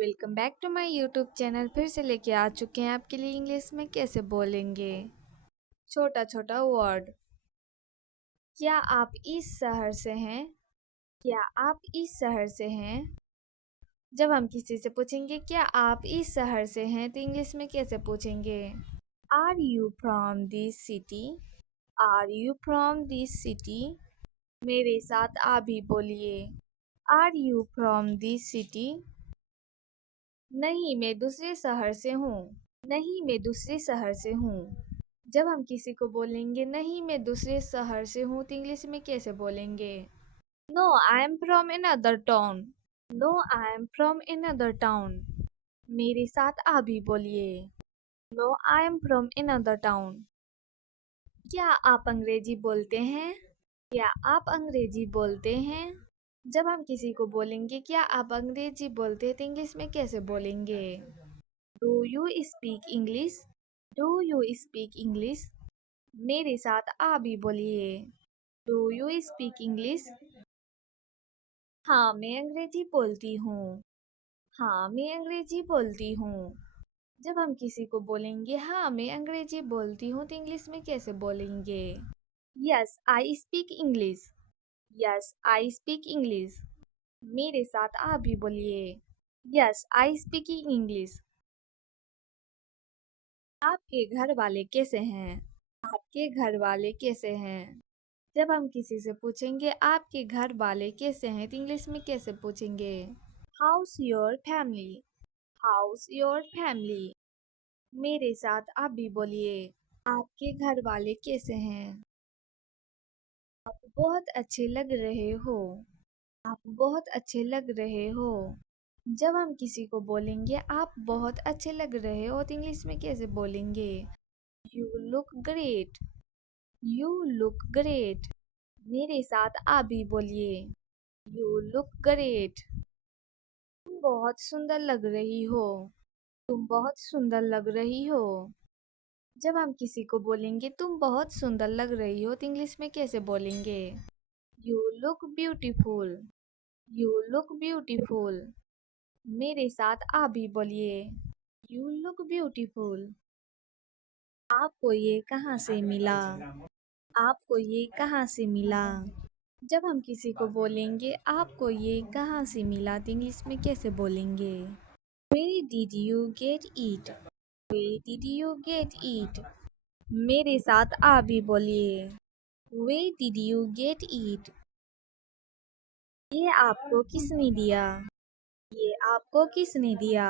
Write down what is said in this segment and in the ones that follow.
Welcome back to my YouTube channel. फिर से लेके आ चुके हैं आपके लिए इंग्लिश में कैसे बोलेंगे छोटा छोटा वर्ड। क्या आप इस शहर से हैं? क्या आप इस शहर से हैं? जब हम किसी से पूछेंगे क्या आप इस शहर से हैं तो इंग्लिश में कैसे पूछेंगे? Are you from this city? Are you from this city? मेरे साथ आप भी बोलिए। Are you from this city? नहीं, मैं दूसरे शहर से हूँ। नहीं, मैं दूसरे शहर से हूँ। जब हम किसी को बोलेंगे नहीं मैं दूसरे शहर से हूँ तो इंग्लिश में कैसे बोलेंगे? No I am from another town. No I am from another town. मेरे साथ आप भी बोलिए। No I am from another town. क्या आप अंग्रेजी बोलते हैं? क्या आप अंग्रेजी बोलते हैं? जब हम किसी को बोलेंगे क्या आप अंग्रेजी बोलते हैं तो इंग्लिश में कैसे बोलेंगे? Do you speak English? Do you speak English? मेरे साथ आप भी बोलिए। Do you speak English? हाँ मैं अंग्रेजी बोलती हूँ। हाँ मैं अंग्रेजी बोलती हूँ। जब हम किसी को बोलेंगे हाँ मैं अंग्रेजी बोलती हूँ तो इंग्लिश में कैसे बोलेंगे? Yes I speak English. Yes I speak English. मेरे साथ आप भी बोलिए। Yes I speaking English. आपके घर वाले कैसे हैं? आपके घर वाले कैसे हैं? जब हम किसी से पूछेंगे आपके घर वाले कैसे हैं तो इंग्लिश में कैसे पूछेंगे? House your family? House your family? मेरे साथ आप भी बोलिए। आपके घर वाले कैसे हैं? आप बहुत अच्छे लग रहे हो। आप बहुत अच्छे लग रहे हो। जब हम किसी को बोलेंगे आप बहुत अच्छे लग रहे हो तो इंग्लिश में कैसे बोलेंगे? You look great. You look great. मेरे साथ आप भी बोलिए। You look great. तुम बहुत सुंदर लग रही हो। तुम बहुत सुंदर लग रही हो। जब हम किसी को बोलेंगे तुम बहुत सुंदर लग रही हो तो इंग्लिश में कैसे बोलेंगे? You look beautiful. You look beautiful. मेरे साथ आप भी बोलिए। You look beautiful. आपको ये कहाँ से मिला? आपको ये कहाँ से मिला? जब हम किसी को बोलेंगे आपको ये कहाँ से मिला तो इंग्लिश में कैसे बोलेंगे? Where did you get it? Where did you get it? मेरे साथ आप भी बोलिए। Where did you get it? ये आपको किसने दिया? ये आपको किसने दिया?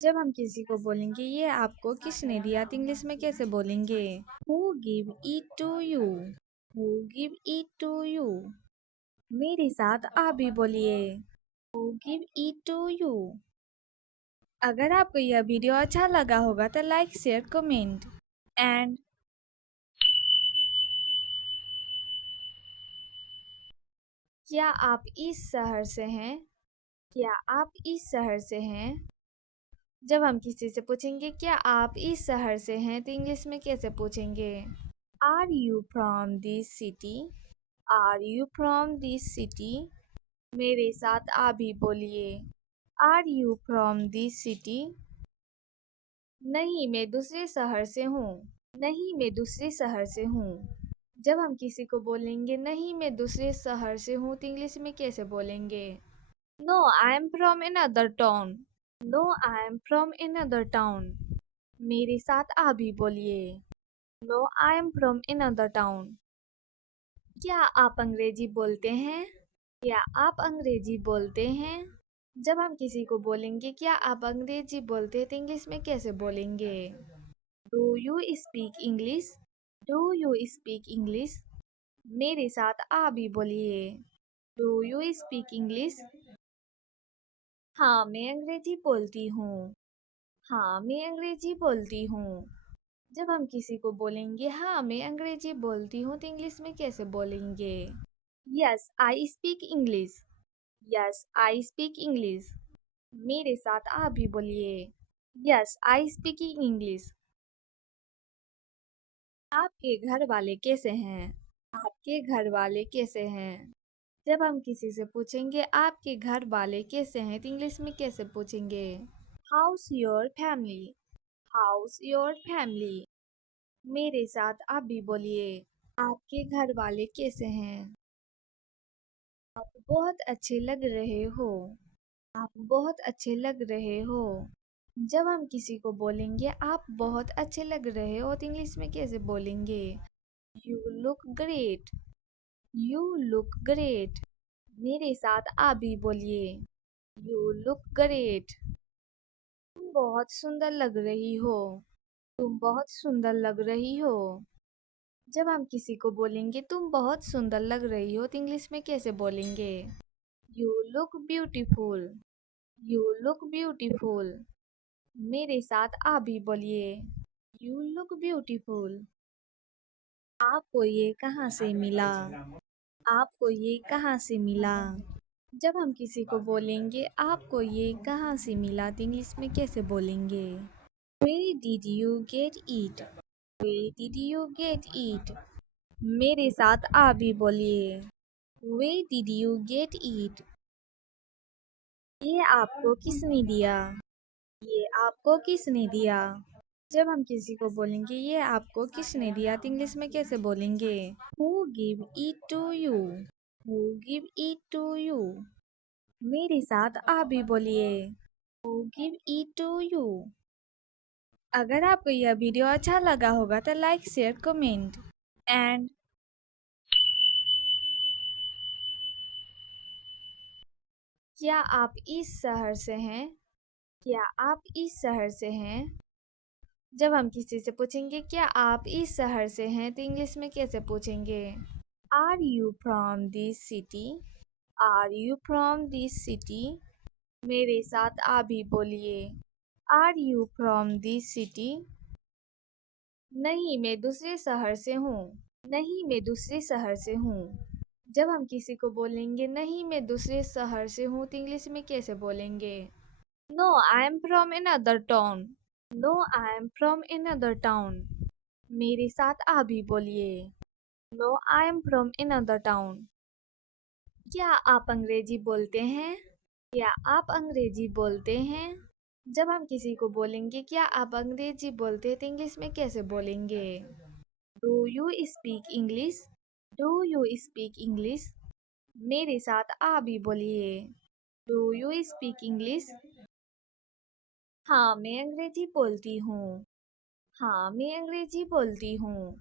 जब हम किसी को बोलेंगे ये आपको किसने दिया तो इंग्लिश में कैसे बोलेंगे? Who give it to you? Who give it to you? मेरे साथ आप भी बोलिए। Who give it to you? अगर आपको यह वीडियो अच्छा लगा होगा तो लाइक शेयर कमेंट एंड क्या आप इस शहर से हैं? क्या आप इस शहर से हैं? जब हम किसी से पूछेंगे क्या आप इस शहर से हैं तो इंग्लिश में कैसे पूछेंगे? Are you from this city? Are you from this city? मेरे साथ आप भी बोलिए। Are you from this city? नहीं मैं दूसरे शहर से हूँ। नहीं मैं दूसरे शहर से हूँ। जब हम किसी को बोलेंगे नहीं मैं दूसरे शहर से हूँ तो इंग्लिश में कैसे बोलेंगे? No I am from another town. No I am from another town. मेरे साथ आप भी बोलिए। No I am from another town. क्या आप अंग्रेजी बोलते हैं? क्या आप अंग्रेजी बोलते हैं? जब हम किसी को बोलेंगे क्या आप अंग्रेजी बोलते हैं तो इंग्लिश में कैसे बोलेंगे? Do you speak English? Do you speak English? मेरे साथ आप भी बोलिए। Do you speak English? हाँ मैं अंग्रेजी बोलती हूँ। हाँ मैं अंग्रेजी बोलती हूँ। जब हम किसी को बोलेंगे हाँ मैं अंग्रेजी बोलती हूँ तो इंग्लिश में कैसे बोलेंगे? Yes I speak English. Yes I speak English. मेरे साथ आप भी बोलिए। Yes I speaking English. आपके घर वाले कैसे हैं? आपके घर वाले कैसे हैं? जब हम किसी से पूछेंगे आपके घर वाले कैसे हैं तो इंग्लिश में कैसे पूछेंगे? House your family? House your family? मेरे साथ आप भी बोलिए, आपके घर वाले कैसे हैं? आप बहुत अच्छे लग रहे हो। आप बहुत अच्छे लग रहे हो। जब हम किसी को बोलेंगे आप बहुत अच्छे लग रहे हो तो इंग्लिश में कैसे बोलेंगे? You look great. You look great. मेरे साथ आप भी बोलिए, यू लुक ग्रेट। तुम बहुत सुंदर लग रही हो। तुम बहुत सुंदर लग रही हो। जब हम किसी को बोलेंगे तुम बहुत सुंदर लग रही हो तो इंग्लिश में कैसे बोलेंगे? You look beautiful. You look beautiful. मेरे साथ आप भी बोलिए, यू लुक ब्यूटीफुल। आपको ये कहाँ से मिला? आपको ये कहाँ से मिला? जब हम किसी को बोलेंगे आपको ये कहाँ से मिला तो इंग्लिश में कैसे बोलेंगे? Where did you get it? Where did you get it? मेरे साथ आप भी बोलिए, Where did you get it? ये आपको किसने दिया? ये आपको किसने दिया? जब हम किसी को बोलेंगे ये आपको किसने दिया तो इंग्लिश में कैसे बोलेंगे? Who give it to you? Who give it to you? मेरे साथ आप भी बोलिए, Who give it to you? अगर आपको यह वीडियो अच्छा लगा होगा तो लाइक शेयर कमेंट एंड क्या आप इस शहर से हैं? क्या आप इस शहर से हैं? जब हम किसी से पूछेंगे क्या आप इस शहर से हैं तो इंग्लिश में कैसे पूछेंगे? Are you from this city? Are you from this city? मेरे साथ आप भी बोलिए, are you from this city? नहीं मैं दूसरे शहर से हूँ। नहीं मैं दूसरे शहर से हूँ। जब हम किसी को बोलेंगे नहीं मैं दूसरे शहर से हूँ तो इंग्लिश में कैसे बोलेंगे? No I am from another town. No I am from another town. मेरे साथ आप भी बोलिए, no I am from another town. क्या आप अंग्रेजी बोलते हैं? क्या आप अंग्रेजी बोलते हैं? जब हम किसी को बोलेंगे क्या आप अंग्रेजी बोलते हैं तो इंग्लिश में कैसे बोलेंगे? Do you speak English? Do you speak English? मेरे साथ आप भी बोलिए, डू यू स्पीक इंग्लिश? हाँ मैं अंग्रेजी बोलती हूँ। हाँ मैं अंग्रेजी बोलती हूँ।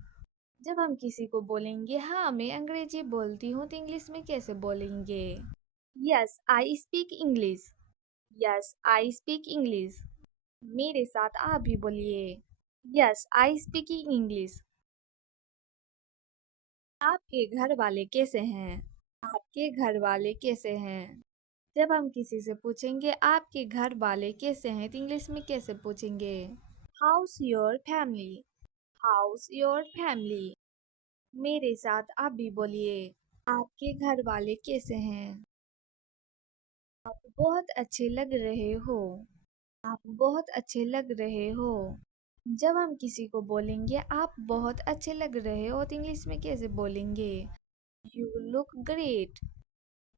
जब हम किसी को बोलेंगे हाँ मैं अंग्रेजी बोलती हूँ तो इंग्लिश में कैसे बोलेंगे? Yes I speak English. Yes I speak English. मेरे साथ आप भी बोलिए, यस आई स्पीक इंग्लिश। आपके घर वाले कैसे हैं? आपके घर वाले कैसे हैं? जब हम किसी से पूछेंगे आपके घर वाले कैसे हैं तो इंग्लिश में कैसे पूछेंगे? House your family? House your family? मेरे साथ आप भी बोलिए, आपके घर वाले कैसे हैं? आप बहुत अच्छे लग रहे हो। आप बहुत अच्छे लग रहे हो। जब हम किसी को बोलेंगे आप बहुत अच्छे लग रहे हो तो इंग्लिश में कैसे बोलेंगे? You look great.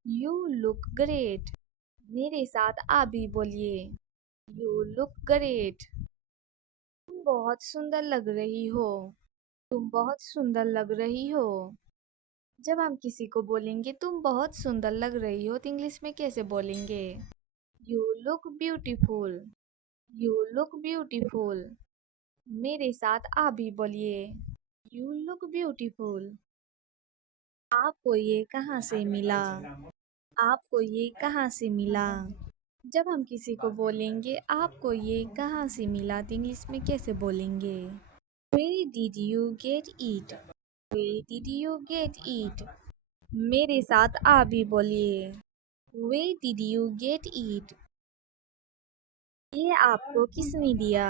You look great. मेरे साथ आप भी बोलिए, यू लुक ग्रेट। तुम बहुत सुंदर लग रही हो। तुम बहुत सुंदर लग रही हो। जब हम किसी को बोलेंगे तुम बहुत सुंदर लग रही हो तो इंग्लिश में कैसे बोलेंगे? You look beautiful. You look beautiful. मेरे साथ आप भी बोलिए, यू लुक ब्यूटीफुल। आपको ये कहाँ से मिला? आपको ये कहाँ से मिला? जब हम किसी को बोलेंगे आपको ये कहाँ से मिला तो इंग्लिश में कैसे बोलेंगे? Where did you get it? Where did you get it? मेरे साथ आप भी बोलिए, Where did you get it? ये आपको किसने दिया?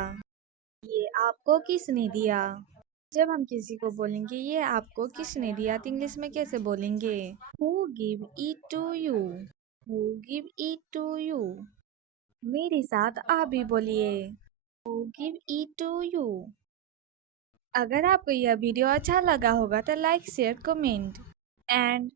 ये आपको किसने दिया? जब हम किसी को बोलेंगे ये आपको किसने दिया तो इंग्लिश में कैसे बोलेंगे? Who give it to you? Who give it to you? मेरे साथ आप भी बोलिए, Who give it to you? अगर आपको यह वीडियो अच्छा लगा होगा तो लाइक शेयर कमेंट एंड